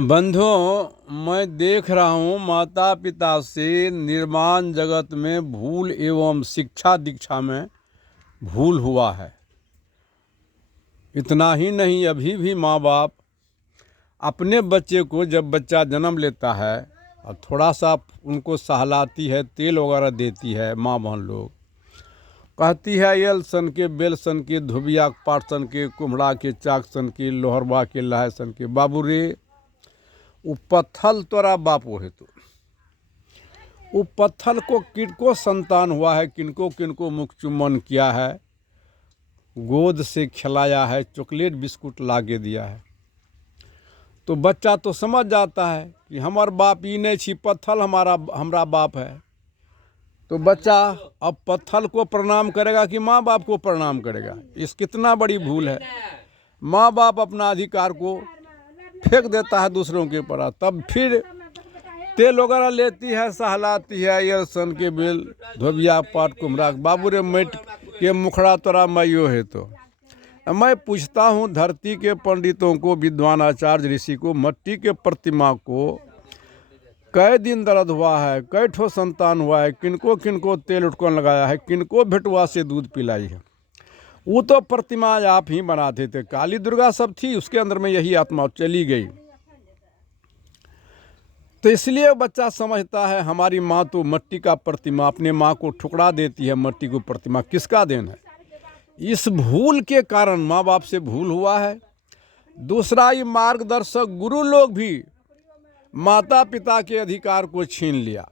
बंधुओं, मैं देख रहा हूँ माता पिता से निर्माण जगत में भूल एवं शिक्षा दीक्षा में भूल हुआ है। इतना ही नहीं, अभी भी माँ बाप अपने बच्चे को, जब बच्चा जन्म लेता है और थोड़ा सा उनको सहलाती है, तेल वगैरह देती है, माँ बहन लोग कहती है यल सन के, बेल सन के, धोबिया पाट सन के, कुम्हड़ा के चाक सन के, लोहरबा के लहाय सन के, बाबू रे वो पत्थल तोरा बापो है। तो वो पत्थल को किनको संतान हुआ है, किनको किनको मुख चुम्बन किया है, गोद से खिलाया है, चॉकलेट बिस्कुट ला के दिया है, तो बच्चा तो समझ जाता है कि हमार बाप ही नहीं छी, पत्थल हमारा बाप है। तो बच्चा अब पत्थल को प्रणाम करेगा कि माँ बाप को प्रणाम करेगा? इस कितना बड़ी भूल है। माँ बाप अपना अधिकार को फेंक देता है दूसरों के ऊपर, तब फिर तेल वगैरह लेती है, सहलाती है, ये सन के बेल, धोबिया पाट कुम्हरा, बाबू रे मैट के मुखड़ा तोरा मैयो है। तो मैं पूछता हूँ धरती के पंडितों को, विद्वान आचार्य ऋषि को, मट्टी के प्रतिमा को कै दिन दर्द हुआ है, कै ठो संतान हुआ है, किनको किनको तेल उठकन लगाया है, किनको भेटुआ से दूध पिलाई है। वो तो प्रतिमा आप ही बनाते थे, काली दुर्गा सब थी, उसके अंदर में यही आत्मा चली गई। तो इसलिए बच्चा समझता है हमारी माँ तो मट्टी का प्रतिमा, अपने माँ को ठुकरा देती है, मट्टी को प्रतिमा किसका देन है? इस भूल के कारण माँ बाप से भूल हुआ है। दूसरा, ये मार्गदर्शक गुरु लोग भी माता पिता के अधिकार को छीन लिया,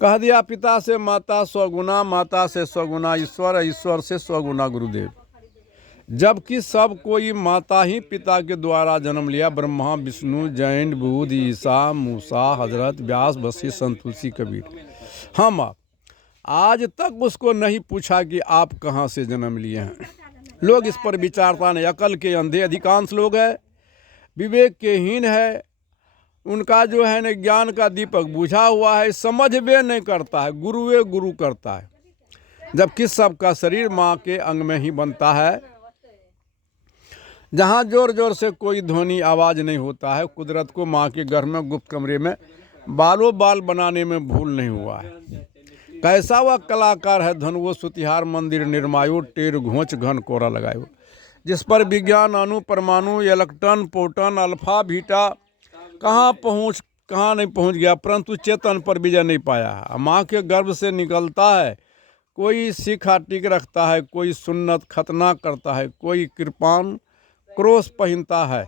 कह दिया पिता से माता 100 गुना, माता से 100 गुना ईश्वर, ईश्वर से 100 गुना गुरुदेव। जबकि सब कोई माता ही पिता के द्वारा जन्म लिया। ब्रह्मा, विष्णु, जैन, बुद्ध, ईसा, मूसा, हजरत, व्यास, वशिष्ठ, संत तुलसी, कबीर। हम आज तक उसको नहीं पूछा कि आप कहाँ से जन्म लिए हैं। लोग इस पर विचारता नहीं, अकल के अंधे अधिकांश लोग हैं, विवेक के हीन है, उनका जो है न ज्ञान का दीपक बुझा हुआ है, समझ भी नहीं करता है, गुरुए गुरु करता है। जबकि सबका शरीर माँ के अंग में ही बनता है, जहाँ जोर जोर से कोई ध्वनि आवाज़ नहीं होता है। कुदरत को माँ के घर में गुप्त कमरे में बालों बाल बनाने में भूल नहीं हुआ है। कैसा वह कलाकार है, धन वो सुतिहार मंदिर निर्मायो, टेर घोंच घन कोरा लगायो, जिस पर विज्ञान अणु परमाणु इलेक्ट्रॉन प्रोटॉन अल्फा बीटा कहाँ नहीं पहुँच गया, परंतु चेतन पर विजय नहीं पाया है। माँ के गर्भ से निकलता है, कोई सिखा टिक रखता है, कोई सुन्नत खतना करता है, कोई कृपान क्रोस पहनता है,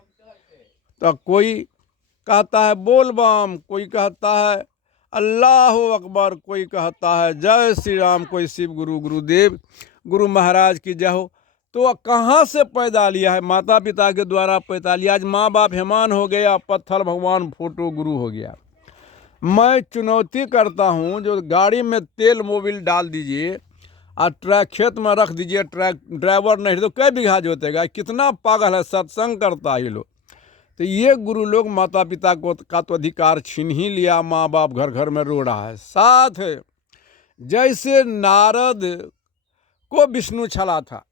तो कोई कहता है बोल बम, कोई कहता है अल्लाह अकबर, कोई कहता है जय श्री राम, कोई शिव गुरु गुरुदेव गुरु महाराज की जय हो। तो कहाँ से पैदा लिया है? माता पिता के द्वारा पैदा लिया। आज माँ बाप हेमान हो गया, पत्थर भगवान फोटो गुरु हो गया। मैं चुनौती करता हूँ, जो गाड़ी में तेल मोबिल डाल दीजिए और ट्रैक खेत में रख दीजिए, ट्रैक ड्राइवर नहीं तो कई बीघा जोतेगा? कितना पागल है, सत्संग करता है ये लोग। तो ये गुरु लोग माता पिता का तो अधिकार छीन ही लिया। माँ बाप घर घर में रो रहा है। साथ जैसे नारद को विष्णु छला था,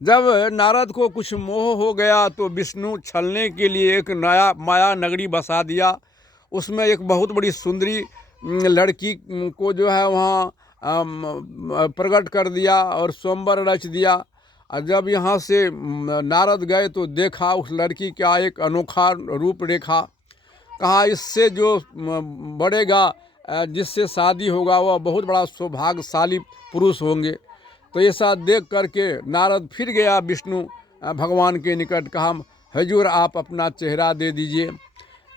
जब नारद को कुछ मोह हो गया तो विष्णु छलने के लिए एक नया माया नगरी बसा दिया। उसमें एक बहुत बड़ी सुंदरी लड़की को जो है वहाँ प्रकट कर दिया और स्वयंवर रच दिया। और जब यहाँ से नारद गए तो देखा उस लड़की का एक अनोखा रूप रेखा, कहा इससे जो बढ़ेगा, जिससे शादी होगा वह बहुत बड़ा सौभाग्यशाली पुरुष होंगे। तो ऐसा देख करके नारद फिर गया विष्णु भगवान के निकट, कहा हजूर आप अपना चेहरा दे दीजिए।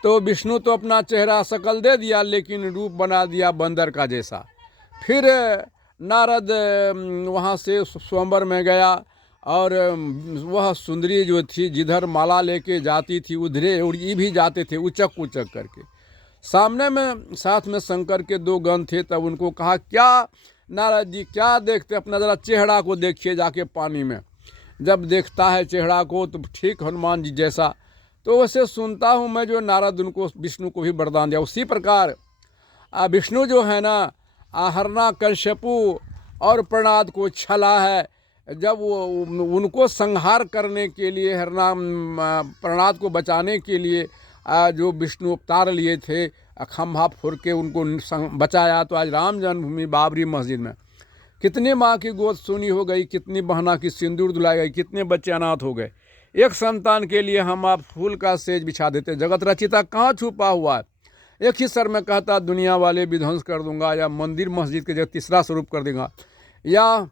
तो विष्णु तो अपना चेहरा शकल दे दिया, लेकिन रूप बना दिया बंदर का जैसा। फिर नारद वहाँ से स्वयंवर में गया और वह सुंदरी जो थी जिधर माला लेके जाती थी उधरे ये भी जाते थे उचक उचक करके। सामने में साथ में शंकर के 2 गण थे। तब उनको कहा क्या नारद जी क्या देखते, अपना ज़रा चेहरा को देखिए जाके पानी में। जब देखता है चेहरा को तो ठीक हनुमान जी जैसा। तो वैसे सुनता हूँ मैं जो नारद उनको विष्णु को भी वरदान दिया। उसी प्रकार विष्णु जो है ना हरना कश्यपु और प्रणाद को छला है, जब वो उनको संहार करने के लिए हरनाम प्रहलाद को बचाने के लिए जो विष्णु अवतार लिए थे, खंभा फोड़ के उनको बचाया। तो आज राम जन्मभूमि बाबरी मस्जिद में कितने माँ की गोद सुनी हो गई, कितनी बहना की सिंदूर दुलाई गई, कितने बच्चे अनाथ हो गए। एक संतान के लिए हम आप फूल का सेज बिछा देते। जगत रचिता कहाँ छुपा हुआ है। एक ही सर में कहता दुनिया वाले विध्वंस कर दूंगा, या मंदिर मस्जिद के जगह तीसरा स्वरूप कर देगा, या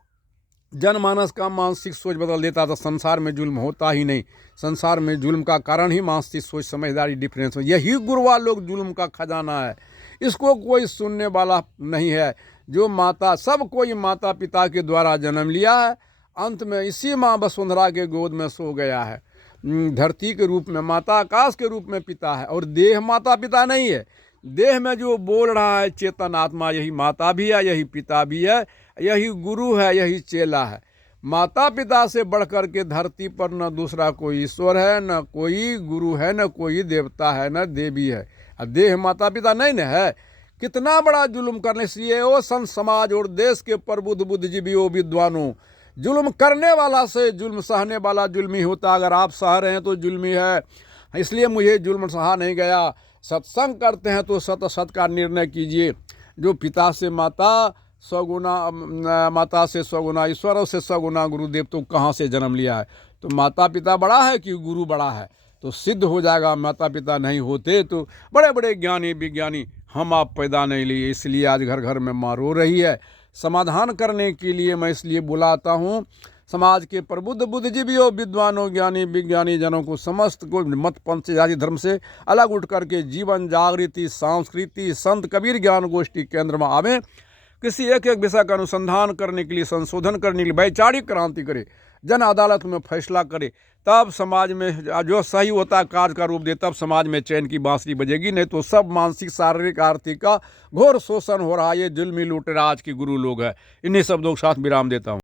जनमानस का मानसिक सोच बदल देता। तो संसार में जुल्म होता ही नहीं। संसार में जुल्म का कारण ही मानसिक सोच समझदारी डिफरेंस हो। यही गुरुआ लोग जुल्म का खजाना है, इसको कोई सुनने वाला नहीं है। जो माता, सब कोई माता पिता के द्वारा जन्म लिया है, अंत में इसी माँ वसुंधरा के गोद में सो गया है। धरती के रूप में माता, आकाश के रूप में पिता है, और देह माता पिता नहीं है। देह में जो बोल रहा है चेतन आत्मा, यही माता भी है, यही पिता भी है, यही गुरु है, यही चेला है। माता पिता से बढ़कर के धरती पर न दूसरा कोई ईश्वर है, न कोई गुरु है, न कोई देवता है, न देवी है। देह माता पिता नहीं न है। कितना बड़ा जुल्म करने से ओ संत समाज और देश के प्रबुद्ध बुद्धिजीवियों विद्वानों, जुल्म करने वाला से जुल्म सहने वाला जुल्मी होता। अगर आप सह रहे हैं तो जुल्मी है, इसलिए मुझे जुल्म सहा नहीं गया। सत्संग करते हैं तो सत सत का निर्णय कीजिए। जो पिता से माता, स्वगुना माता से स्वगुना ईश्वर, और से स्वगुना गुरुदेव, तो कहाँ से जन्म लिया है। तो माता पिता बड़ा है कि गुरु बड़ा है, तो सिद्ध हो जाएगा। माता पिता नहीं होते तो बड़े बड़े ज्ञानी विज्ञानी हम आप पैदा नहीं लिए। इसलिए आज घर घर में माँ रो रही है। समाधान करने के लिए मैं इसलिए बुलाता हूँ समाज के प्रबुद्ध बुद्धिजीवियों, विद्वानों, ज्ञानी विज्ञानी जनों को, समस्त को मत पंथ से, जाति धर्म से अलग उठ करके जीवन जागृति, संस्कृति, संत कबीर ज्ञान गोष्ठी केंद्र में आवे। किसी एक एक विषय का अनुसंधान करने के लिए, संशोधन करने के लिए वैचारिक क्रांति करे, जन अदालत में फैसला करे, तब समाज में जो सही होता है कार्य का रूप दे, तब समाज में चैन की बांसुरी बजेगी। नहीं तो सब मानसिक, शारीरिक, आर्थिक का घोर शोषण हो रहा है। ये जुल्मी लुटेरा आज के गुरु लोग हैं। इन्हीं शब्दों के साथ विराम देता हूँ।